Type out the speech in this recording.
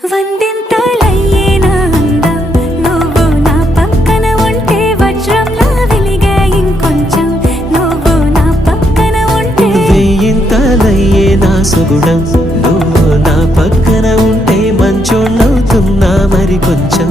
వందింతలయ్యేనా అందం నువ్వు నా పక్కన ఉంటే వజ్రంలా వెలిగే ఇంకొంచెం నువ్వు నా పక్కన ఉంటే వెయ్యింతలయ్యేనా సుగుణం నువ్వు నా పక్కన ఉంటే మంచోళ్ళవుతున్నా మరి కొంచెం